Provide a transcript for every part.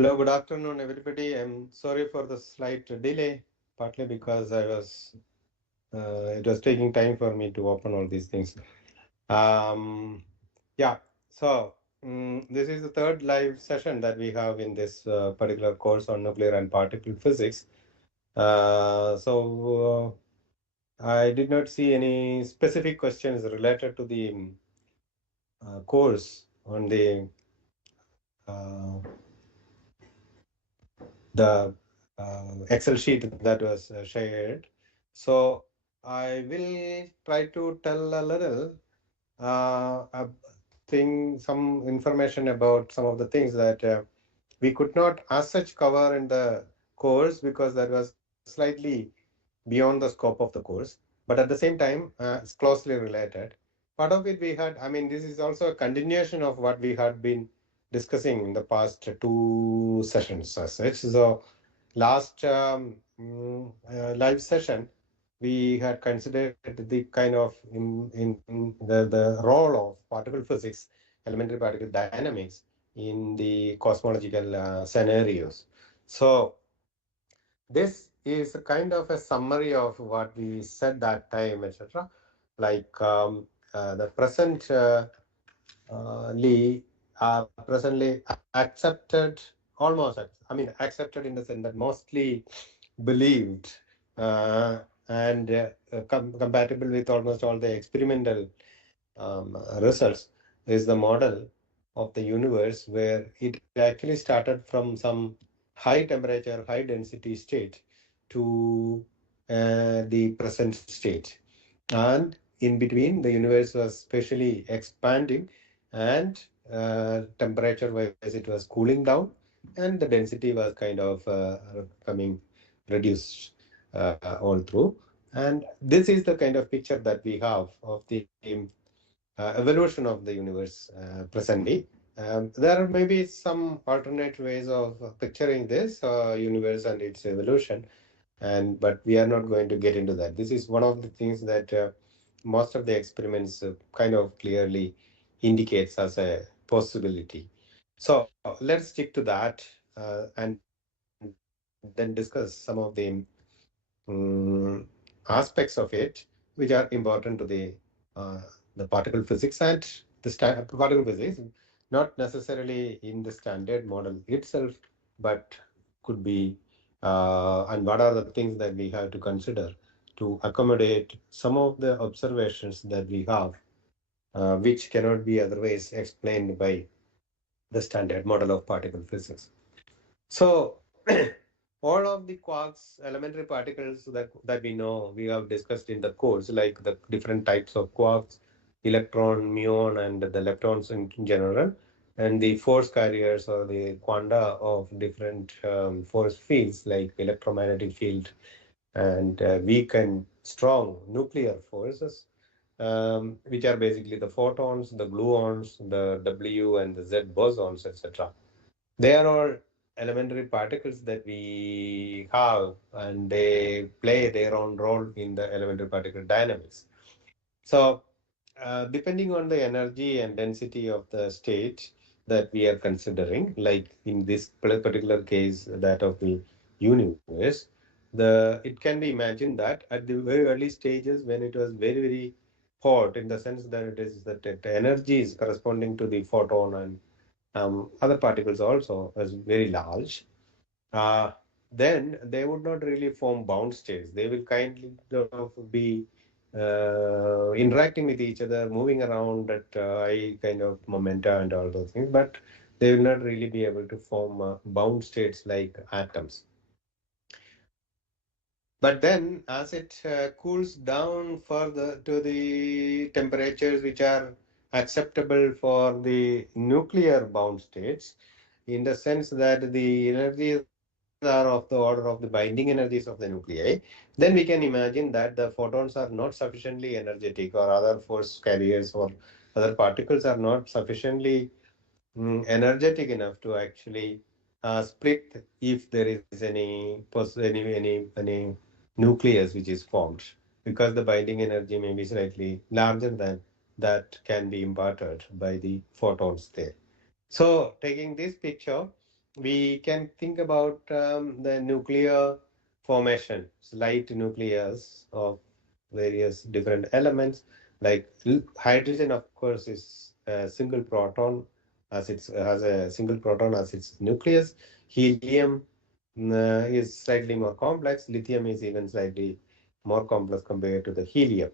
Hello, good afternoon, everybody. I'm sorry for the slight delay, partly because it was taking time for me to open all these things. Um, yeah, so this is the third live session that we have in this particular course on nuclear and particle physics. I did not see any specific questions related to the course on uh, the Excel sheet that was shared. So I will try to tell a little some information about some of the things that we could not as such cover in the course because that was slightly beyond the scope of the course. But at the same time, it's closely related. Part of it we had, I mean, this is also a continuation of what we had been discussing in the past two sessions as such. So last live session, we had considered the kind of in the role of particle physics, elementary particle dynamics in the cosmological scenarios. So this is a kind of a summary of what we said that time, etc. Like the present presently accepted, I mean, accepted in the sense that mostly believed and compatible with almost all the experimental results is the model of the universe where it actually started from some high temperature, high density state to the present state. And in between, the universe was specially expanding and temperature wise, it was cooling down and the density was kind of coming reduced all through. And this is the kind of picture that we have of the evolution of the universe presently. There may be some alternate ways of picturing this universe and its evolution, but we are not going to get into that. This is one of the things that most of the experiments kind of clearly indicates as a possibility. So let's stick to that and then discuss some of the um, aspects of it which are important to the particle physics and particle physics, not necessarily in the standard model itself, but could be and what are the things that we have to consider to accommodate some of the observations that we have, which cannot be otherwise explained by the standard model of particle physics. So all of the quarks, elementary particles that we know, we have discussed in the course, like the different types of quarks, electron, muon, and the leptons in general, and the force carriers or the quanta of different force fields like electromagnetic field and weak and strong nuclear forces, which are basically the photons, the gluons, the W and the Z bosons, etc. They are all elementary particles that we have, and they play their own role in the elementary particle dynamics. So, depending on the energy and density of the state that we are considering, like in this particular case, that of the universe, it can be imagined that at the very early stages, when it was very, very hot, in the sense that it is that the energy is corresponding to the photon and other particles also as very large, uh, then they would not really form bound states. They will kind of be interacting with each other, moving around at high kind of momenta and all those things, but they will not really be able to form bound states like atoms. But then, as it cools down further to the temperatures which are acceptable for the nuclear bound states, in the sense that the energies are of the order of the binding energies of the nuclei, then we can imagine that the photons are not sufficiently energetic, or other force carriers or other particles are not sufficiently energetic enough to actually split if there is any nucleus which is formed, because the binding energy may be slightly larger than that can be imparted by the photons there. So taking this picture, we can think about the nuclear formation, light nucleus of various different elements. Like hydrogen, of course, is a single proton as it has a single proton as its nucleus. Helium is slightly more complex. Lithium is even slightly more complex compared to the helium.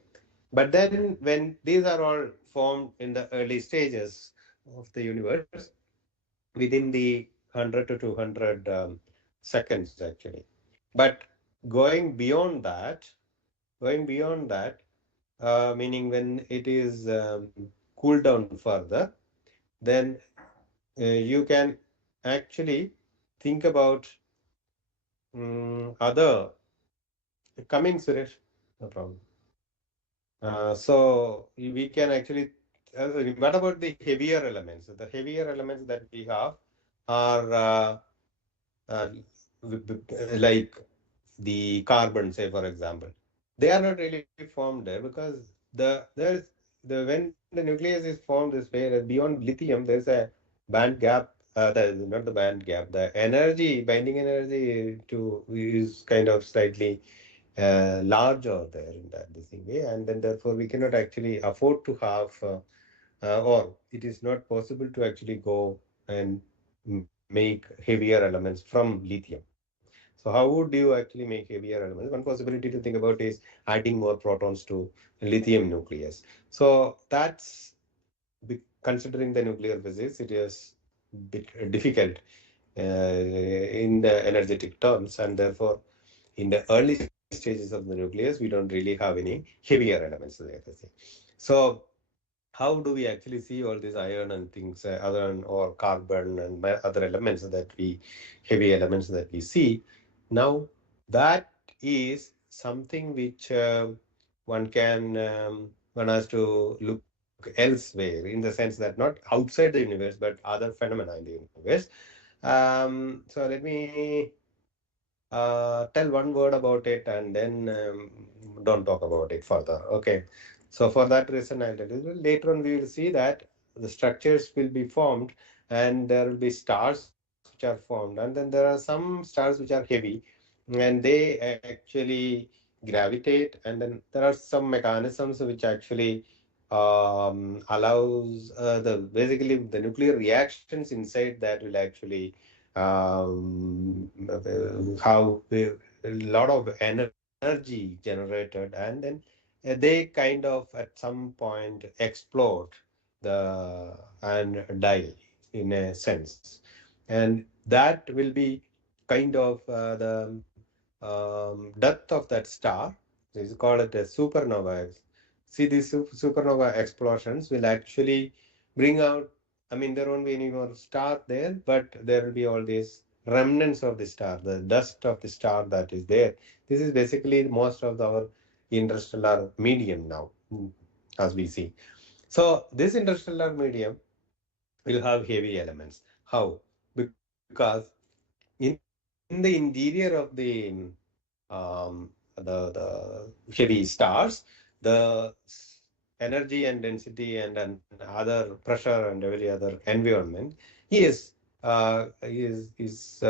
But then, when these are all formed in the early stages of the universe, within the 100 to 200 seconds actually. But going beyond that, going beyond that, meaning when it is cooled down further, then you can actually think about other coming, Suresh. No problem. So we can actually, what about the heavier elements? The heavier elements that we have are uh, like the carbon, say for example, they are not really formed there because when the nucleus is formed this way, beyond lithium, there's a band gap. Not the band gap. The energy, binding energy, to is kind of slightly larger there in that this thing way, and then therefore we cannot actually afford to have, or it is not possible to actually go and make heavier elements from lithium. So how would you actually make heavier elements? One possibility to think about is adding more protons to lithium nucleus. So that's, considering the nuclear physics, it is bit difficult in the energetic terms, and therefore in the early stages of the nucleus, we don't really have any heavier elements there. So how do we actually see all these iron and things, iron or carbon and other elements that we, heavy elements that we see? Now, that is something which one has to look elsewhere, in the sense that not outside the universe, but other phenomena in the universe. So let me tell one word about it and then don't talk about it further. Okay. So for that reason, I'll tell you. Later on, we will see that the structures will be formed and there will be stars which are formed. And then there are some stars which are heavy and they actually gravitate. And then there are some mechanisms which actually allows basically the nuclear reactions inside that will actually have a lot of energy generated, and then they kind of at some point explode and die in a sense, and that will be kind of the death of that star. Is called it a supernova. See, these supernova explosions will actually bring out, I mean, there won't be any more star there, but there will be all these remnants of the star, the dust of the star that is there. This is basically most of our interstellar medium now, as we see. So this interstellar medium will have heavy elements. How? Because in the interior of um, the heavy stars, the energy and density and other pressure and every other environment is is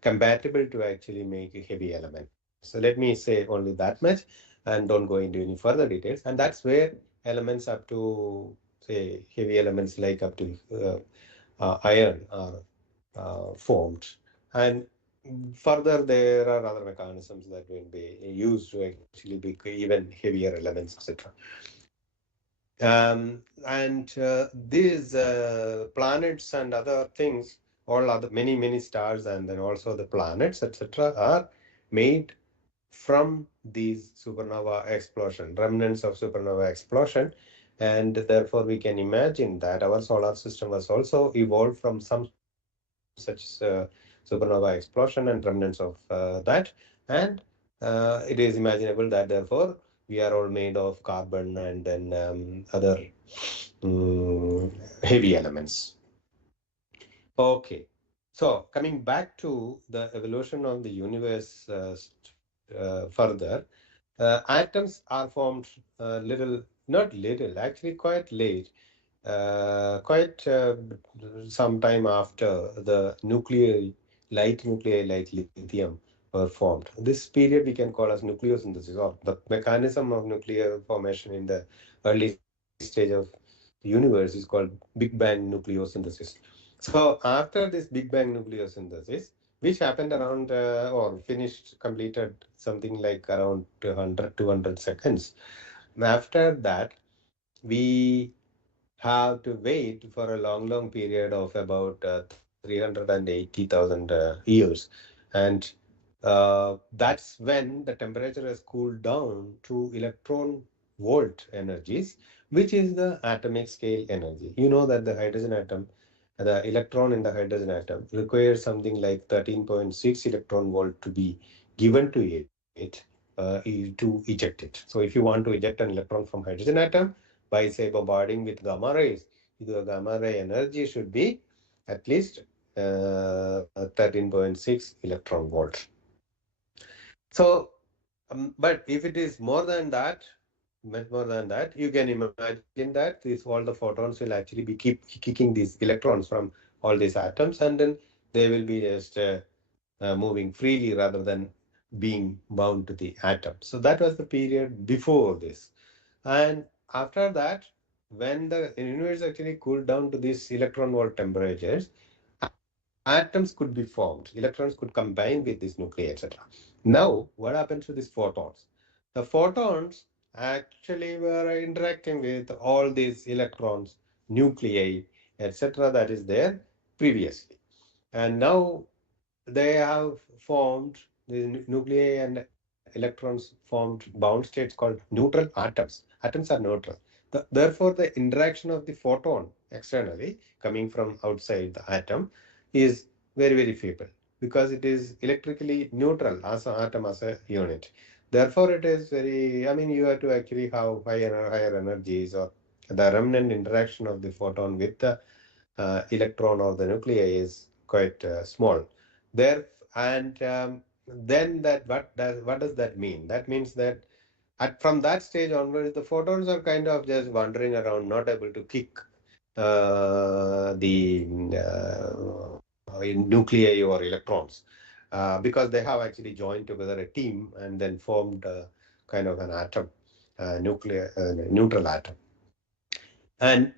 compatible to actually make a heavy element. So let me say only that much and don't go into any further details. And that's where elements up to, say, heavy elements like up to iron are formed. And further, there are other mechanisms that will be used to actually be even heavier elements, etc. And these planets and other things, all other many stars, and then also the planets, etc., are made from these supernova explosion, remnants of supernova explosion, and therefore we can imagine that our solar system was also evolved from some such supernova explosion and remnants of that. And it is imaginable that therefore we are all made of carbon and then other heavy elements. Okay. So coming back to the evolution of the universe further, atoms are formed little, not little, actually quite late. quite some time after the nuclei like lithium were formed. This period we can call as nucleosynthesis, or the mechanism of nuclear formation in the early stage of the universe is called Big Bang nucleosynthesis. So after this Big Bang nucleosynthesis, which happened around or finished, completed something like around 200 seconds. After that, we have to wait for a long period of about 380,000 years. And that's when the temperature has cooled down to electron volt energies, which is the atomic scale energy. You know that the hydrogen atom, the electron in the hydrogen atom requires something like 13.6 electron volt to be given to it to eject it. So if you want to eject an electron from hydrogen atom, by say bombarding with gamma rays, the gamma ray energy should be at least 13.6 electron volt. So, but if it is more than that, much more than that, you can imagine that these all the photons will actually be keep kicking these electrons from all these atoms, and then they will be just moving freely rather than being bound to the atom. So that was the period before this. And after that, when the universe actually cooled down to these electron volt temperatures, atoms could be formed. Electrons could combine with this nuclei, etc. Now, what happens to these photons? The photons actually were interacting with all these electrons, nuclei, etc. that is there previously. And now they have formed the nuclei and electrons formed bound states called neutral atoms. Atoms are neutral. Therefore, the interaction of the photon externally coming from outside the atom is very feeble because it is electrically neutral as an atom as a unit. Therefore, it is very, I mean, you have to actually have higher energies, or the remnant interaction of the photon with the electron or the nuclei is quite small. There and then that what does that mean? That means that from that stage onwards, the photons are kind of just wandering around, not able to kick the nuclei or electrons because they have actually joined together a team and then formed kind of an atom, neutral atom. And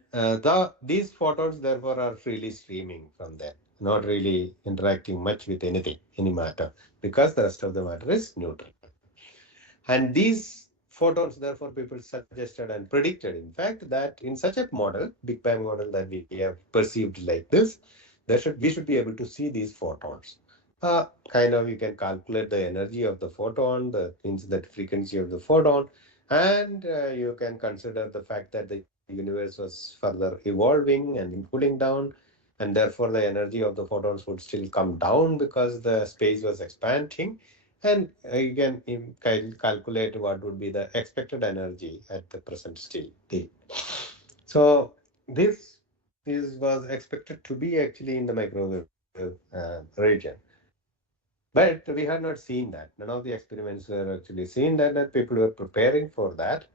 these photons, therefore, are freely streaming from there, not really interacting much with anything, any matter, because the rest of the matter is neutral. And these photons, therefore, people suggested and predicted, in fact, that in such a model, Big Bang model that we have perceived like this, we should be able to see these photons. Kind of, you can calculate the energy of the photon, the incident frequency of the photon, and you can consider the fact that the universe was further evolving and cooling down, and therefore the energy of the photons would still come down because the space was expanding. And you can calculate what would be the expected energy at the present state. So this was expected to be actually in the microwave region. But we had not seen that. None of the experiments were actually seen that people were preparing for that.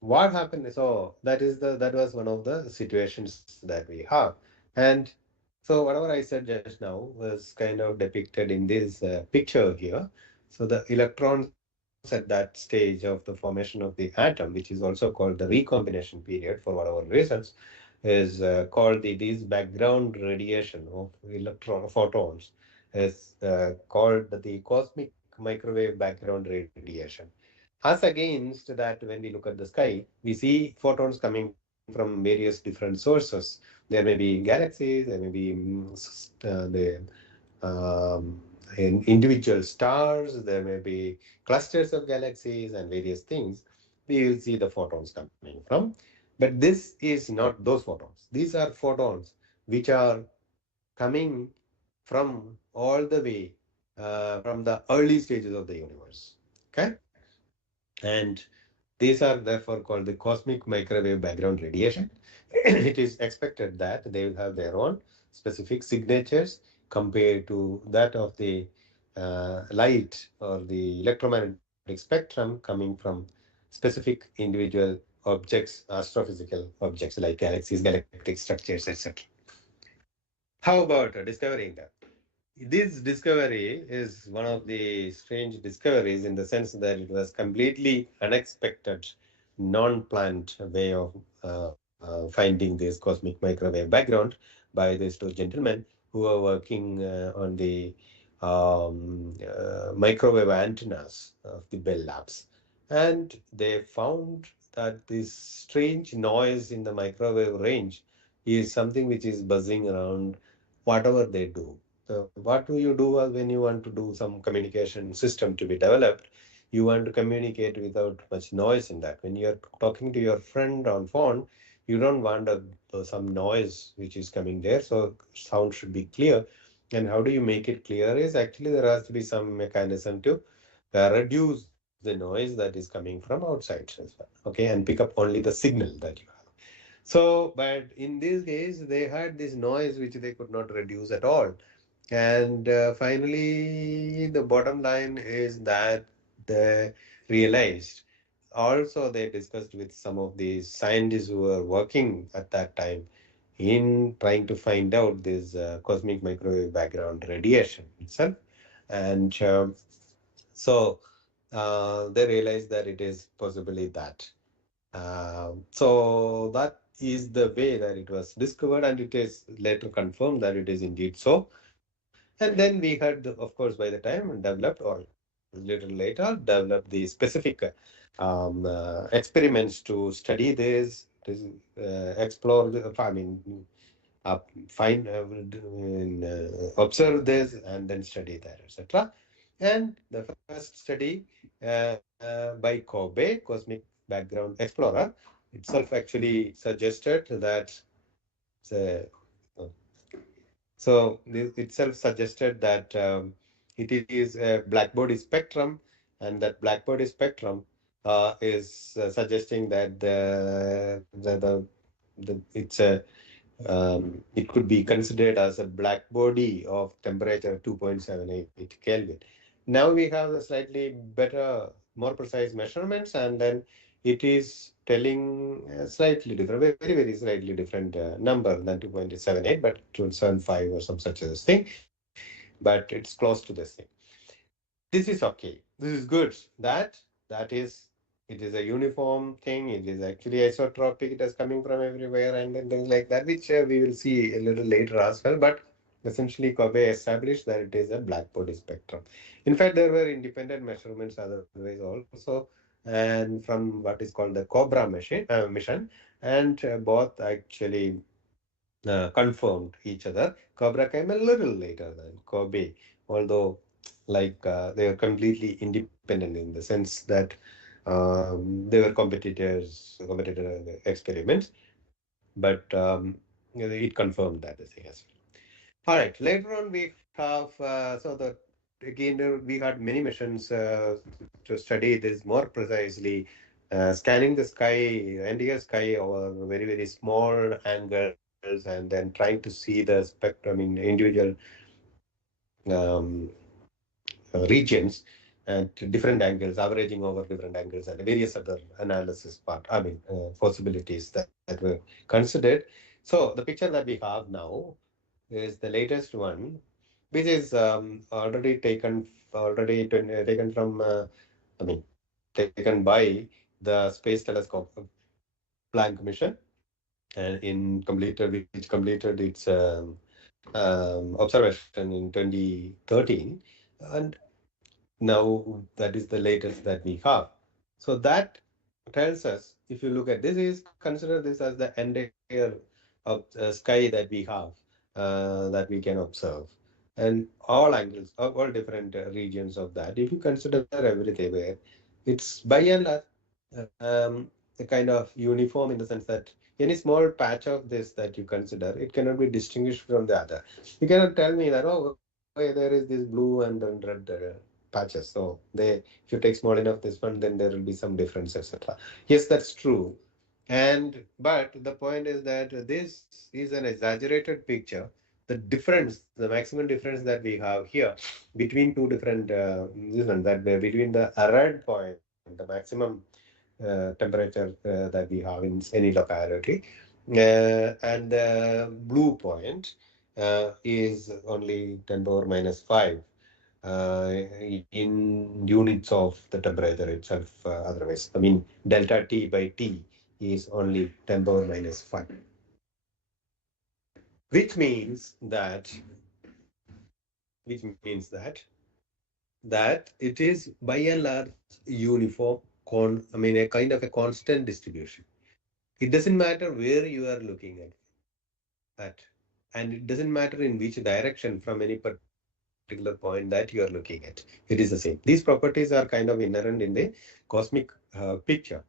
What happened? So that was one of the situations that we have. And so whatever I said just now was kind of depicted in this picture here. So the electrons at that stage of the formation of the atom, which is also called the recombination period for whatever reasons, is called this background radiation of electron photons is called the cosmic microwave background radiation. As against that, when we look at the sky, we see photons coming from various different sources. There may be galaxies, there may be the in individual stars, there may be clusters of galaxies and various things. We will see the photons coming from. But this is not those photons. These are photons which are coming from all the way from the early stages of the universe. Okay? And these are therefore called the cosmic microwave background radiation. It is expected that they will have their own specific signatures compared to that of the light or the electromagnetic spectrum coming from specific individual objects, astrophysical objects like galaxies, galactic structures, etc. How about discovering that? This discovery is one of the strange discoveries in the sense that it was completely unexpected, non-planned way of finding this cosmic microwave background by these two gentlemen who are working on the microwave antennas of the Bell Labs. And they found that this strange noise in the microwave range is something which is buzzing around whatever they do. So what do you do when you want to do some communication system to be developed? You want to communicate without much noise in that. When you're talking to your friend on phone, you don't want some noise which is coming there. So sound should be clear. And how do you make it clear is actually there has to be some mechanism to reduce the noise that is coming from outside as well. Okay, and pick up only the signal that you have. So, but in this case, they had this noise which they could not reduce at all. And finally, the bottom line is that they realized. Also, they discussed with some of the scientists who were working at that time in trying to find out this cosmic microwave background radiation itself. And so they realized that it is possibly that. So that is the way that it was discovered, and it is later confirmed that it is indeed so. And then we had, of course, by the time developed, or little later, developed the specific experiments to study this explore, I mean, find, observe this, and then study that, etc. And the first study by Kobe, Cosmic Background Explorer, itself actually suggested that the so this itself suggested that it is a blackbody spectrum, and that blackbody spectrum is suggesting that it's a it could be considered as a black body of temperature 2.78 Kelvin. Now we have a slightly better, more precise measurements, and then it is telling a slightly different, very, very slightly different number than 2.78, but 2.75 or some such as thing. But it's close to this thing. This is okay. This is good. That is, it is a uniform thing. It is actually isotropic. It is coming from everywhere, and then things like that, which we will see a little later as well. But essentially, Kobe established that it is a black body spectrum. In fact, there were independent measurements otherwise also, and from what is called the Cobra mission, and both actually confirmed each other. Cobra came a little later than Kobe, although they were completely independent in the sense that they were competitor experiments, but it confirmed that the thing as well. All right, later on we have again we had many missions to study this more precisely, scanning the sky, entire sky over very, very small angles, and then trying to see the spectrum in individual um, regions at different angles, averaging over different angles, and various other analysis possibilities that were considered. So the picture that we have now is the latest one, which is taken from taken by the Space Telescope Planck mission, and which completed its observation in 2013, and now that is the latest that we have. So that tells us, if you look at this, is consider this as the entire of sky that we have, that we can observe, and all angles of all different regions of that. If you consider everything where it's by and large a kind of uniform in the sense that any small patch of this that you consider, it cannot be distinguished from the other. You cannot tell me that, oh, okay, there is this blue and then red patches. So if you take small enough this one, then there will be some difference, etc. Yes, that's true. But the point is that this is an exaggerated picture. The maximum difference that we have here between two different between the red point, the maximum temperature that we have in any locality. And the blue point is only 10 power minus 5 in units of the temperature itself. Otherwise, I mean, delta T by T is only 10 power minus 5, which means that, which means that it is by and large uniform, I mean, a kind of a constant distribution. It doesn't matter where you are looking at, and it doesn't matter in which direction from any particular point that you are looking at. It is the same. These properties are kind of inherent in the cosmic picture,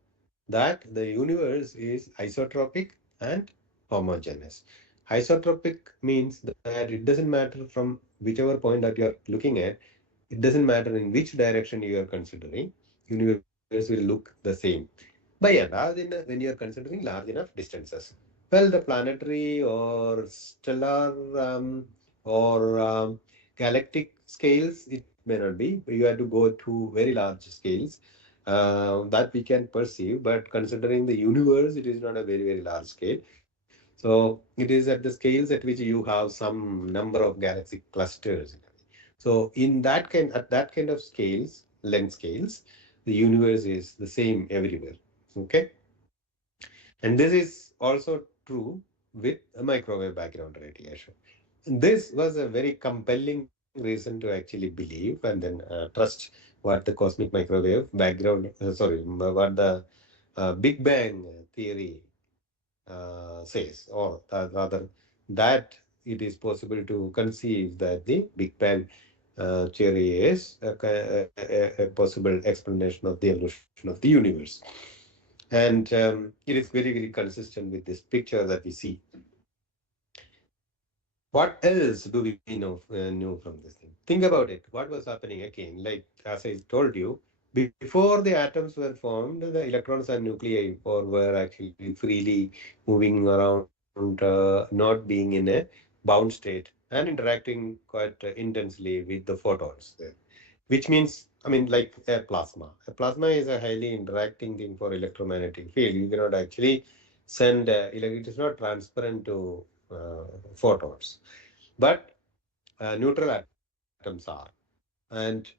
that the universe is isotropic and homogeneous. Isotropic means that it doesn't matter from whichever point that you are looking at, it doesn't matter in which direction you are considering, universe will look the same. By and large, when you are considering large enough distances. Well, the planetary or stellar or galactic scales, it may not be. You have to go to very large scales that we can perceive. But considering the universe, it is not a very, very large scale. So it is at the scales at which you have some number of galaxy clusters. So in that kind, at that kind of scales, length scales, the universe is the same everywhere. Okay. And this is also true with a microwave background radiation. This was a very compelling reason to actually believe and then trust what the cosmic microwave background, what the Big Bang theory says, or rather, that it is possible to conceive that the Big Bang theory is a possible explanation of the evolution of the universe. And it is very, very consistent with this picture that we see. What else do we know from this thing? Think about it. What was happening again? Like as I told you, before the atoms were formed, the electrons and nuclei were actually freely moving around, not being in a bound state and interacting quite intensely with the photons there. Which means, I mean, like a plasma. A plasma is a highly interacting thing for electromagnetic field. You cannot actually send, it is not transparent to photons. But neutral atoms are. And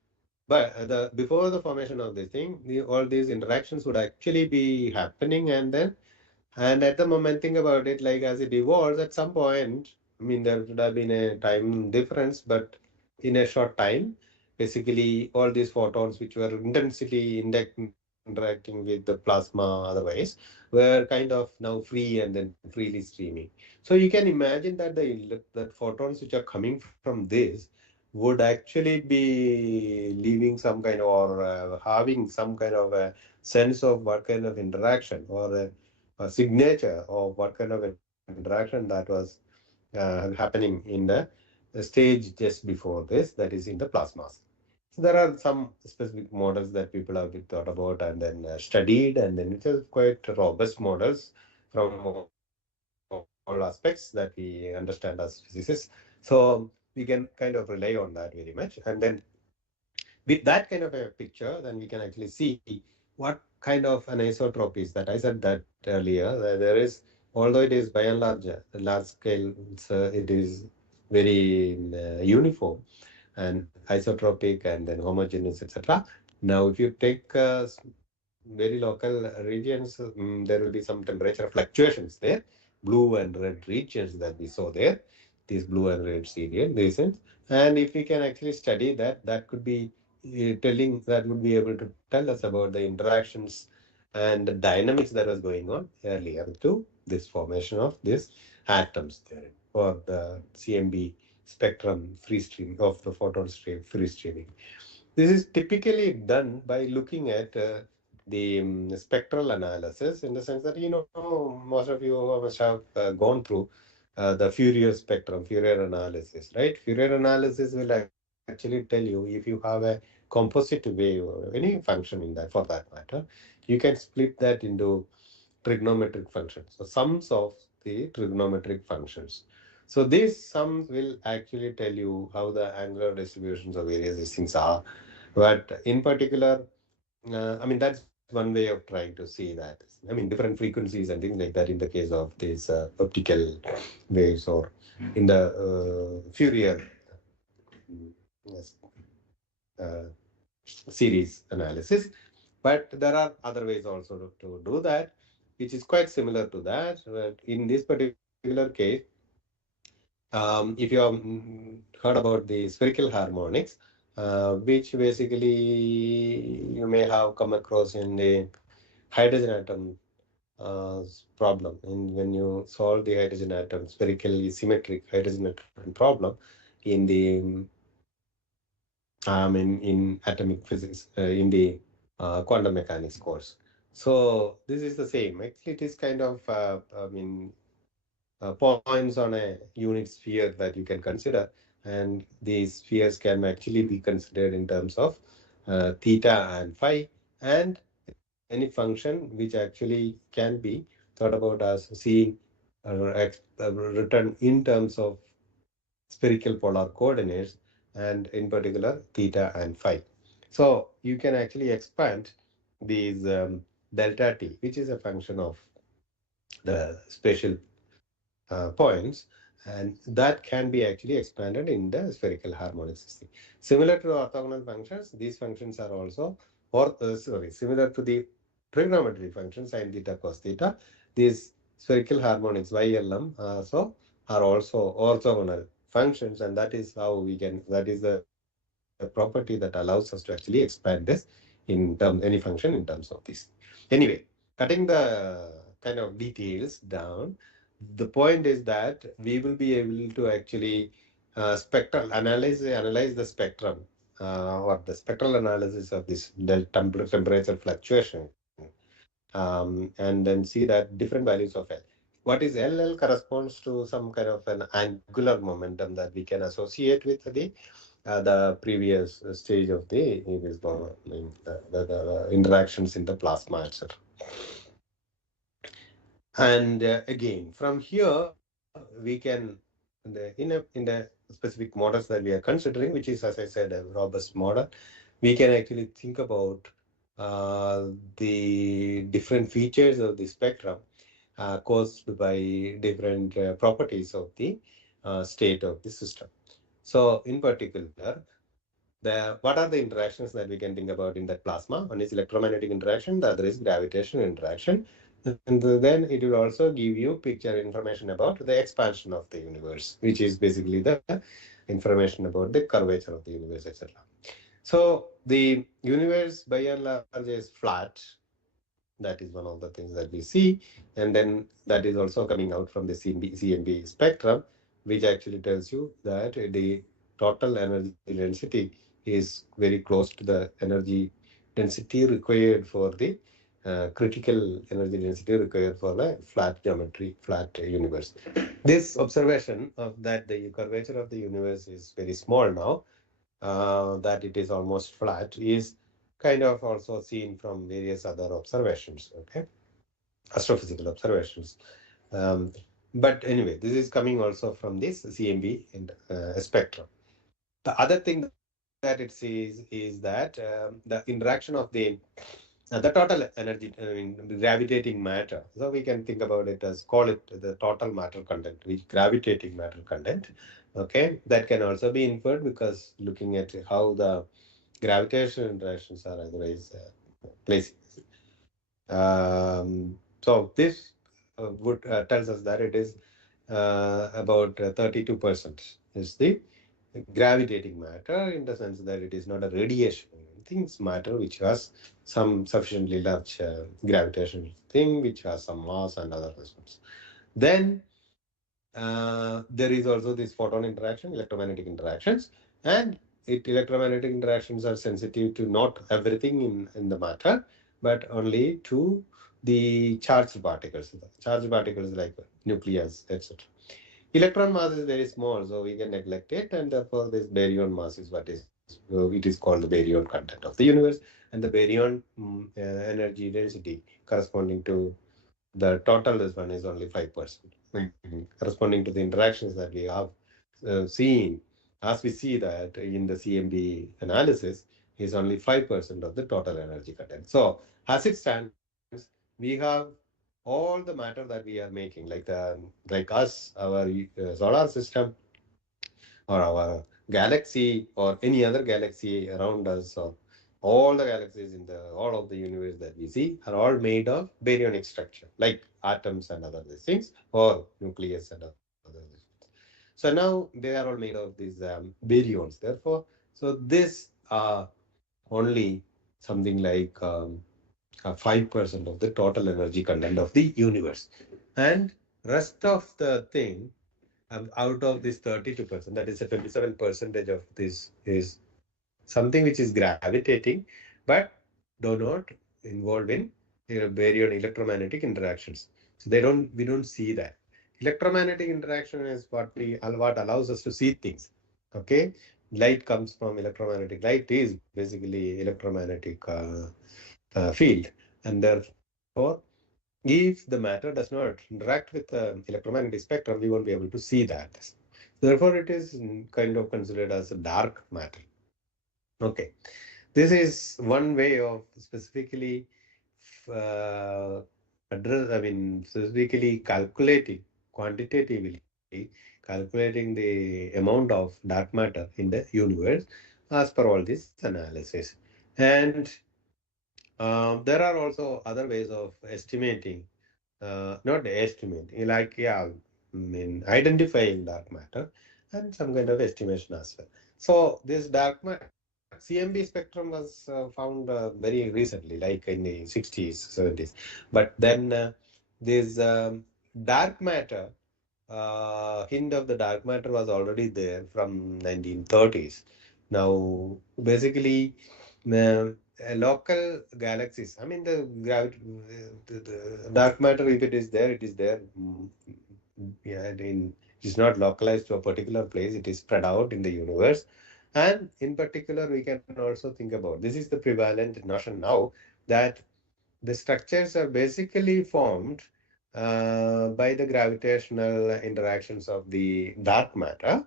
but before the formation of this thing, all these interactions would actually be happening, and at the moment, think about it, like as it evolves, at some point, I mean, there would have been a time difference, but in a short time, basically all these photons, which were intensely interacting with the plasma otherwise, were kind of now free and then freely streaming. So you can imagine that that photons which are coming from this would actually be leaving some kind of, or having some kind of a sense of what kind of interaction or a signature of what kind of interaction that was happening in the stage just before this, that is in the plasmas. So there are some specific models that people have thought about and then studied, and then it is quite robust models from all aspects that we understand as physicists. So we can kind of rely on that very much. And then with that kind of a picture, then we can actually see what kind of an isotrope is that. I said that earlier. That there is, although it is by and large, large scale, it is very uniform and isotropic and then homogeneous, etc. Now, if you take very local regions, there will be some temperature fluctuations there. Blue and red regions that we saw there, these blue and red regions. And if we can actually study that, that could be that would be able to tell us about the interactions and the dynamics that was going on earlier to this formation of these atoms there, or the CMB spectrum free stream of the photon stream free streaming. This is typically done by looking at the spectral analysis, in the sense that, most of you must have gone through the Fourier spectrum, Fourier analysis, right? Fourier analysis will actually tell you if you have a composite wave or any function in that, for that matter, you can split that into trigonometric functions. So sums of the trigonometric functions. So these sums will actually tell you how the angular distributions of various these things are. But in particular, I mean, that's one way of trying to see that. I mean, different frequencies and things like that in the case of these optical waves or in the Fourier yes, uh, series analysis. But there are other ways also to do that, which is quite similar to that. But in this particular case, if you have heard about the spherical harmonics, which basically you may have come across in the hydrogen atom problem. And when you solve the hydrogen atom, spherically symmetric hydrogen atom problem in the in atomic physics, in the quantum mechanics course. So this is the same. Actually, it is kind of, points on a unit sphere that you can consider. And these spheres can actually be considered in terms of theta and phi, and any function which actually can be thought about as seeing written in terms of spherical polar coordinates, and in particular theta and phi. So you can actually expand these delta t, which is a function of the spatial points, and that can be actually expanded in the spherical harmonic system. Similar to orthogonal functions, these functions are also, similar to the trigonometry functions sin theta cos theta. These spherical harmonics YLM are also orthogonal functions, and that is how we can. That is the property that allows us to actually expand this any function in terms of this. Anyway, cutting the kind of details down, the point is that we will be able to actually spectral analyze the spectrum, or the spectral analysis of this temperature fluctuation, and then see that different values of L. What is L? L corresponds to some kind of an angular momentum that we can associate with the previous stage of the interactions in the plasma, etc. And again, from here we can, in the specific models that we are considering, which is, as I said, a robust model, we can actually think about the different features of the spectrum caused by different properties of the state of the system. So, in particular, what are the interactions that we can think about in that plasma? One is electromagnetic interaction, the other is gravitational interaction. And then it will also give you picture information about the expansion of the universe, which is basically the information about the curvature of the universe, etc. So the universe by and large is flat. That is one of the things that we see. And then that is also coming out from the CMB spectrum, which actually tells you that the total energy density is very close to the energy density required for the critical energy density required for the flat geometry, flat universe. This observation of that the curvature of the universe is very small now, that it is almost flat, is kind of also seen from various other observations, okay, astrophysical observations. Um, but anyway, this is coming also from this CMB spectrum. The other thing that it sees is that the interaction of the total energy, I mean, gravitating matter. So we can think about it as, call it the total matter content, which gravitating matter content. Okay, that can also be inferred because looking at how the gravitational interactions are otherwise placing. So this would tells us that it is about 32% is the gravitating matter, in the sense that it is not a radiation things matter which has some sufficiently large gravitational thing which has some mass and other results. Then there is also this photon interaction, electromagnetic interactions, and electromagnetic interactions are sensitive to not everything in the matter, but only to the charged particles. Charged particles like nucleus, etc. Electron mass is very small, so we can neglect it, and therefore this baryon mass is what is it is called the baryon content of the universe, and the baryon energy density corresponding to the total this one is only 5%, corresponding to the interactions that we have seen. As we see that in the CMB analysis, is only 5% of the total energy content. So as it stands, we have all the matter that we are making, like us, our solar system, or our galaxy, or any other galaxy around us, or all the galaxies in the all of the universe that we see are all made of baryonic structure, like atoms and other these things, or nucleus and other these things. So now they are all made of these baryons. Therefore, so this only something like 5% of the total energy content of the universe, and rest of the thing, out of this 32%, that is a 27 percentage of this is something which is gravitating, but do not involve in baryon electromagnetic interactions. So we don't see that. Electromagnetic interaction is what allows us to see things. Okay, light comes from electromagnetic. Light is basically electromagnetic field, and therefore if the matter does not interact with the electromagnetic spectrum, we won't be able to see that. Therefore, it is kind of considered as a dark matter. Okay, this is one way of specifically specifically calculating quantitatively, calculating the amount of dark matter in the universe as per all this analysis. And there are also other ways of estimating, not estimating, like, yeah, I mean, identifying dark matter and some kind of estimation as well. So this dark matter, CMB spectrum was found very recently, like in the 60s, 70s. But then this dark matter, hint of the dark matter was already there from 1930s. Now, basically, uh, local galaxies. I mean, the dark matter, if it is there, it is there. Yeah, it's not localized to a particular place. It is spread out in the universe. And in particular, we can also think about, this is the prevalent notion now, that the structures are basically formed by the gravitational interactions of the dark matter,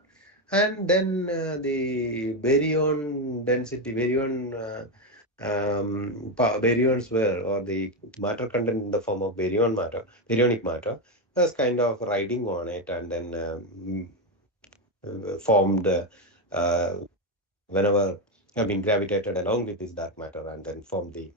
and then the baryon density, baryons were, or the matter content in the form of baryonic matter, was kind of riding on it, and then formed whenever have been gravitated along with this dark matter, and then formed the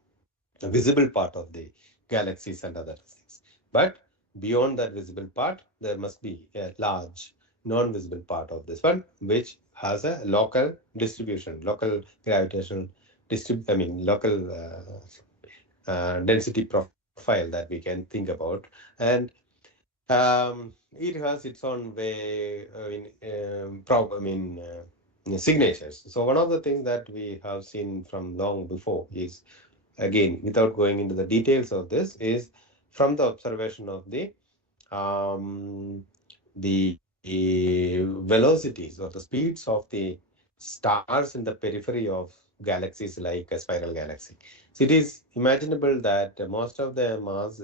visible part of the galaxies and other things. But beyond that visible part, there must be a large non-visible part of this one, which has a local distribution, local gravitational local density profile that we can think about. And it has its own way, signatures. So one of the things that we have seen from long before is, again, without going into the details of this, is from the observation of the velocities or the speeds of the stars in the periphery of galaxies like a spiral galaxy. So it is imaginable that most of the mass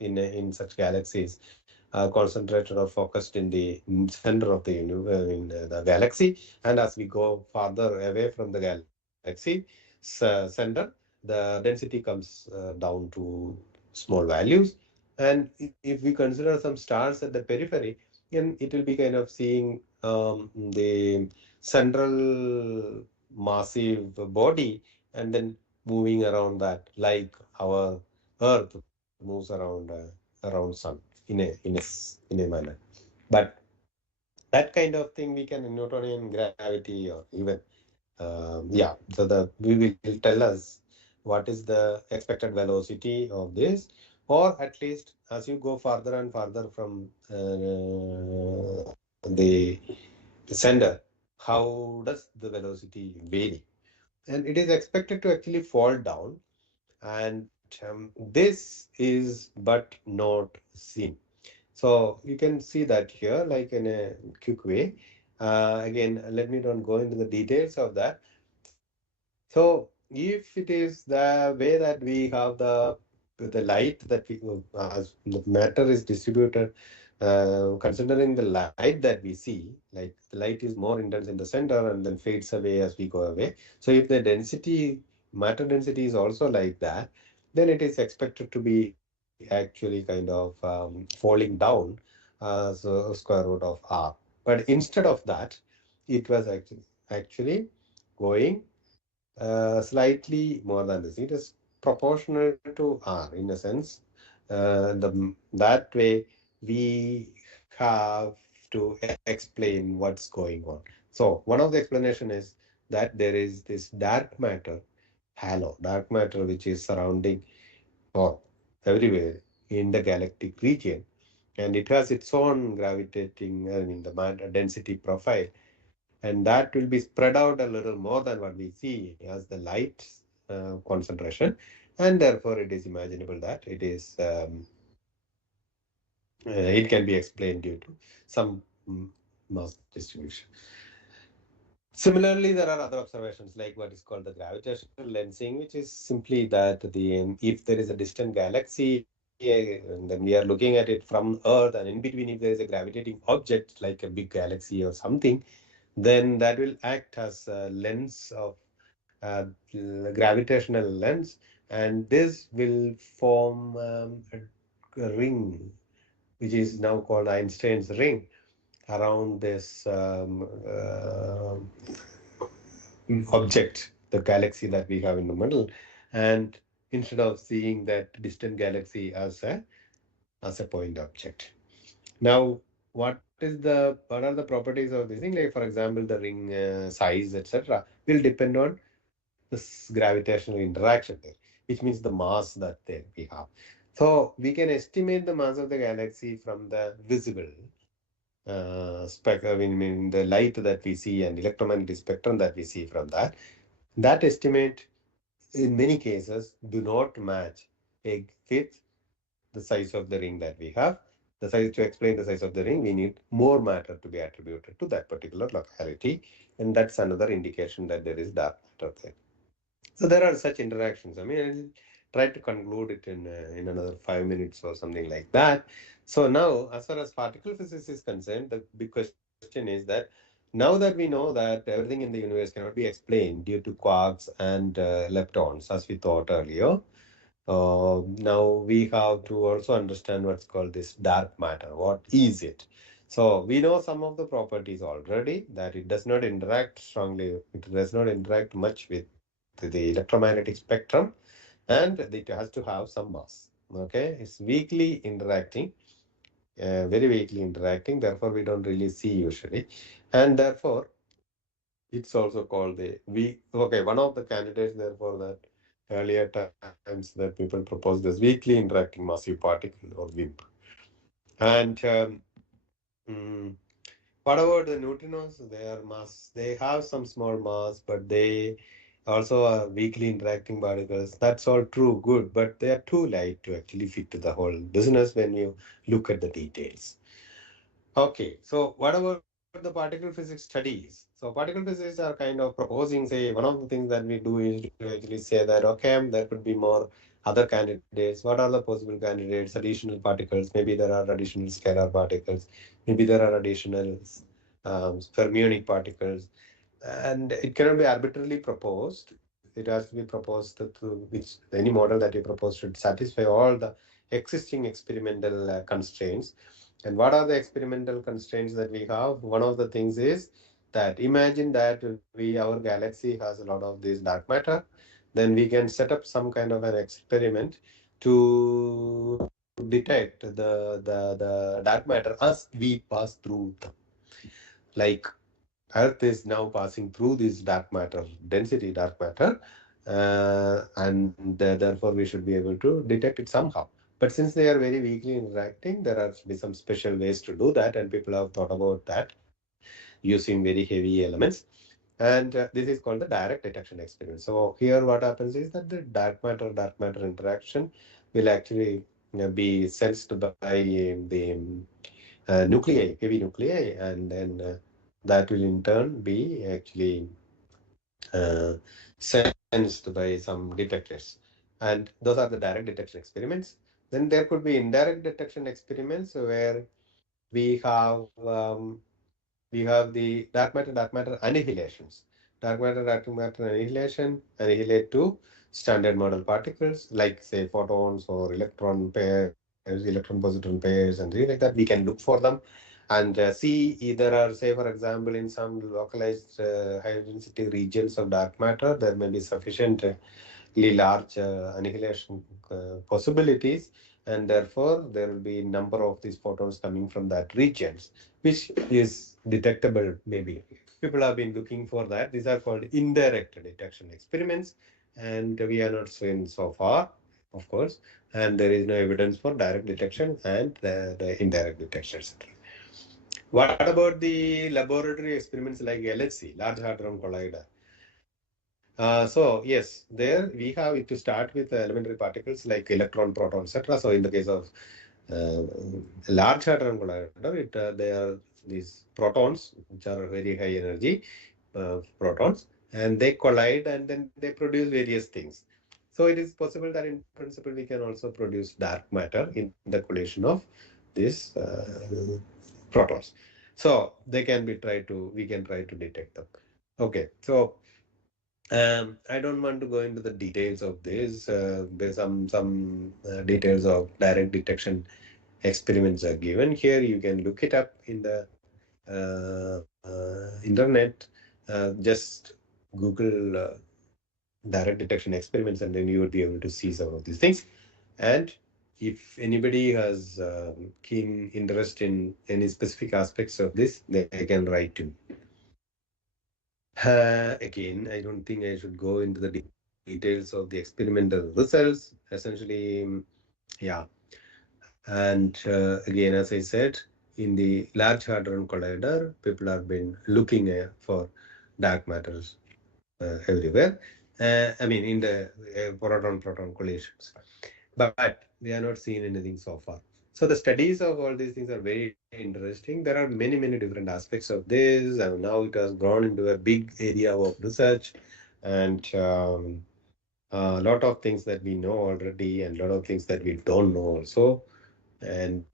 in such galaxies are concentrated or focused in the center of the the galaxy, and as we go farther away from the galaxy center, the density comes down to small values. And if we consider some stars at the periphery, then it will be kind of seeing the central massive body, and then moving around that, like our Earth moves around Sun in a manner. But that kind of thing we can in Newtonian gravity, or even so the we will tell us what is the expected velocity of this, or at least as you go farther and farther from the sender, how does the velocity vary? And it is expected to actually fall down, and this is but not seen. So you can see that here, like in a quick way. Again, let me not go into the details of that. So if it is the way that we have the light that we, as the matter is distributed considering the light that we see, like the light is more intense in the center and then fades away as we go away. So if the density, matter density is also like that, then it is expected to be actually kind of falling down so square root of r. But instead of that, it was actually going slightly more than this. It is proportional to r in a sense. That way we have to explain what's going on. So one of the explanation is that there is this dark matter halo, dark matter which is surrounding or everywhere in the galactic region, and it has its own gravitating, I mean, the matter density profile, and that will be spread out a little more than what we see as the light concentration, and therefore it is imaginable that it is it can be explained due to some mass distribution. Similarly, there are other observations like what is called the gravitational lensing, which is simply that if there is a distant galaxy, and then we are looking at it from Earth, and in between, if there is a gravitating object like a big galaxy or something, then that will act as a lens of gravitational lens, and this will form a ring, which is now called Einstein's ring, around this object, the galaxy that we have in the middle. And instead of seeing that distant galaxy as a point object. Now, what are the properties of this thing? Like, for example, the ring size, etc., will depend on this gravitational interaction there, which means the mass that we have. So we can estimate the mass of the galaxy from the visible spectrum, I mean the light that we see and electromagnetic spectrum that we see from that. That estimate, in many cases, do not match with the size of the ring that we have. The size, to explain the size of the ring, we need more matter to be attributed to that particular locality, and that's another indication that there is dark matter there. So there are such interactions. I mean, I'll try to conclude it in another 5 minutes or something like that. So now, as far as particle physics is concerned, the big question is that now that we know that everything in the universe cannot be explained due to quarks and leptons, as we thought earlier, now we have to also understand what's called this dark matter. What is it? So we know some of the properties already, that it does not interact strongly, it does not interact much with the electromagnetic spectrum, and it has to have some mass. Okay, it's weakly interacting, very weakly interacting. Therefore, we don't really see usually, and therefore it's also called the weak. Okay, one of the candidates therefore that earlier times that people proposed this weakly interacting massive particle or WIMP. And mm, what about the neutrinos? Their mass, they have some small mass, but they also are weakly interacting particles. That's all true, good, but they are too light to actually fit to the whole business when you look at the details. Okay, so what about the particle physics studies? So particle physicists are kind of proposing, say, one of the things that we do is to actually say that, okay, there could be more other candidates. What are the possible candidates? Additional particles, maybe there are additional scalar particles, maybe there are additional fermionic particles, and it cannot be arbitrarily proposed. It has to be proposed through which any model that you propose should satisfy all the existing experimental constraints. And what are the experimental constraints that we have? One of the things is that imagine that our galaxy has a lot of this dark matter, then we can set up some kind of an experiment to detect the dark matter as we pass through them. Like Earth is now passing through this dark matter, density dark matter, and therefore we should be able to detect it somehow. But since they are very weakly interacting, there are be some special ways to do that, and people have thought about that using very heavy elements. And this is called the direct detection experiment. So here what happens is that the dark matter interaction will actually be sensed by the heavy nuclei, and then that will in turn be actually uh, sensed by some detectors. And those are the direct detection experiments. Then there could be indirect detection experiments where we have the dark matter annihilations. Dark matter annihilation annihilate to standard model particles like say photons or electron pairs, electron positron pairs, and things like that. We can look for them and see either are say for example in some localized high density regions of dark matter there may be sufficient large annihilation possibilities, and therefore there will be number of these photons coming from that regions, which is detectable maybe. People have been looking for that. These are called indirect detection experiments, and we are not seeing so far, of course, and there is no evidence for direct detection and the indirect detection, etc. What about the laboratory experiments like LHC, Large Hadron Collider? So yes, there we have it to start with elementary particles like electron, proton, etc. So in the case of uh, large hadron collider, they are these protons which are very high energy protons, and they collide and then they produce various things. So it is possible that in principle we can also produce dark matter in the collision of these protons. So they can be tried to we can try to detect them. Okay, so I don't want to go into the details of this. There's some details of direct detection experiments are given here. You can look it up in the internet. Just Google direct detection experiments, and then you would be able to see some of these things. And if anybody has keen interest in any specific aspects of this, they can write to me. Again, I don't think I should go into the details of the experimental results. Essentially, yeah. And again, as I said, in the Large Hadron Collider, people have been looking for dark matters everywhere. I mean, in the proton-proton collisions. But we are not seeing anything so far. So the studies of all these things are very interesting. There are many, many different aspects of this, and now it has grown into a big area of research, and a lot of things that we know already, and a lot of things that we don't know also. And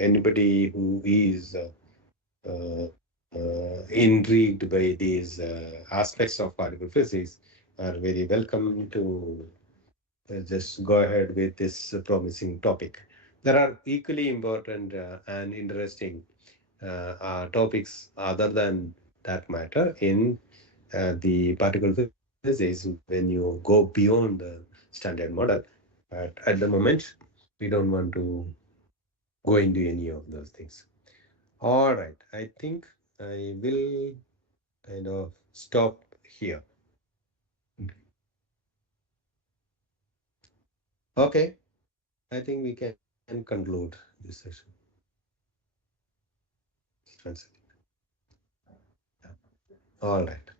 anybody who is intrigued by these aspects of particle physics are very welcome to just go ahead with this promising topic. There are equally important and interesting topics other than dark matter in the particle physics when you go beyond the standard model. But at the moment, we don't want to go into any of those things. All right, I think I will kind of stop here. Okay, I think we can conclude this session. Translate. Yeah. All right.